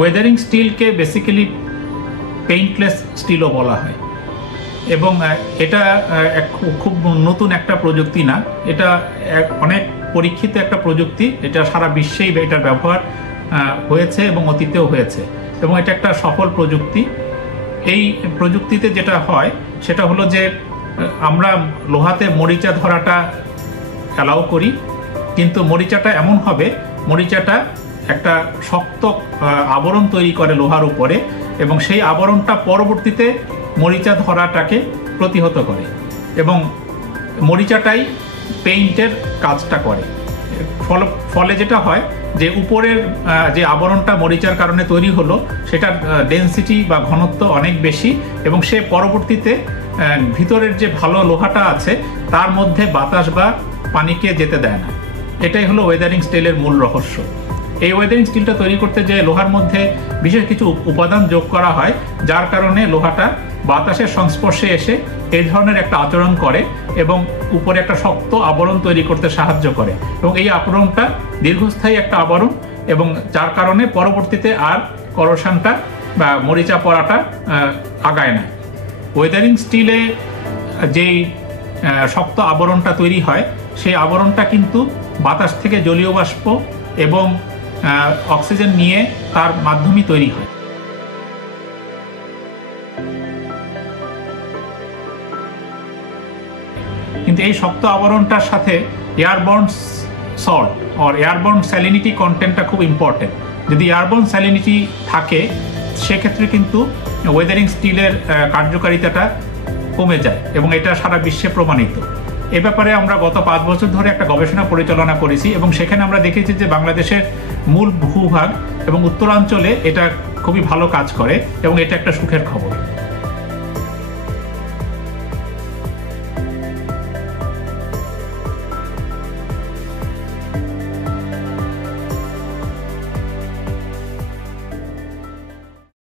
Wuthering স্টিলকে basically পেইন্টলেস স্টিলও বলা হয় এবং এটা খুব নতুন একটা প্রযুক্তি না, এটা অনেক পরীক্ষিত একটা প্রযুক্তি। এটা সারা বিশ্বেই এটার ব্যবহার হয়েছে এবং অতীতেও হয়েছে এবং এটা একটা সফল প্রযুক্তি। এই প্রযুক্তিতে যেটা হয় সেটা হলো যে আমরা লোহাতে মরিচা ধরাটা অ্যালাউ করি, কিন্তু মরিচাটা এমন হবে, মরিচাটা একটা শক্ত আবরণ তৈরি করে লোহার উপরে এবং সেই আবরণটা পরবর্তীতে মরিচা ধরাটাকে প্রতিহত করে এবং মরিচাটাই পেইন্টের কাজটা করে। ফলে যেটা হয় যে উপরের যে আবরণটা মরিচার কারণে তৈরি হলো সেটার ডেনসিটি বা ঘনত্ব অনেক বেশি এবং সে পরবর্তীতে ভিতরের যে ভালো লোহাটা আছে তার মধ্যে বাতাস বা পানিকে যেতে দেয় না। এটাই হলো ওয়েদারিং স্টিলের মূল রহস্য। এই ওয়েদারিং স্টিলটা তৈরি করতে যে লোহার মধ্যে বিশেষ কিছু উপাদান যোগ করা হয়, যার কারণে লোহাটা বাতাসের সংস্পর্শে এসে এই ধরনের একটা আচরণ করে এবং উপরে একটা শক্ত আবরণ তৈরি করতে সাহায্য করে এবং এই আবরণটা দীর্ঘস্থায়ী একটা আবরণ এবং যার কারণে পরবর্তীতে আর করোশনটা বা মরিচা পড়াটা আগায় না। ওয়েদারিং স্টিলে যেই শক্ত আবরণটা তৈরি হয় সেই আবরণটা কিন্তু বাতাস থেকে জলীয় বাষ্প এবং অক্সিজেন নিয়ে তার মাধ্যমে তৈরি হয়। কিন্তু এই শক্ত আবরণটার সাথে এয়ারবর্ন সল্ট আর এয়ারবর্ন স্যালিনিটি কন্টেন্টটা খুব ইম্পর্টেন্ট। যদি এয়ারবর্ন স্যালিনিটি থাকে সেক্ষেত্রে কিন্তু ওয়েদারিং স্টিলের কার্যকারিতাটা কমে যায় এবং এটা সারা বিশ্বে প্রমাণিত। এ ব্যাপারে আমরা গত 5 বছর ধরে একটা গবেষণা পরিচালনা করেছি এবং সেখানে আমরা দেখেছি যে বাংলাদেশের মূল ভূভাগ এবং উত্তরাঞ্চলে এটা খুবই ভালো কাজ করে এবং এটা একটা সুখের খবর।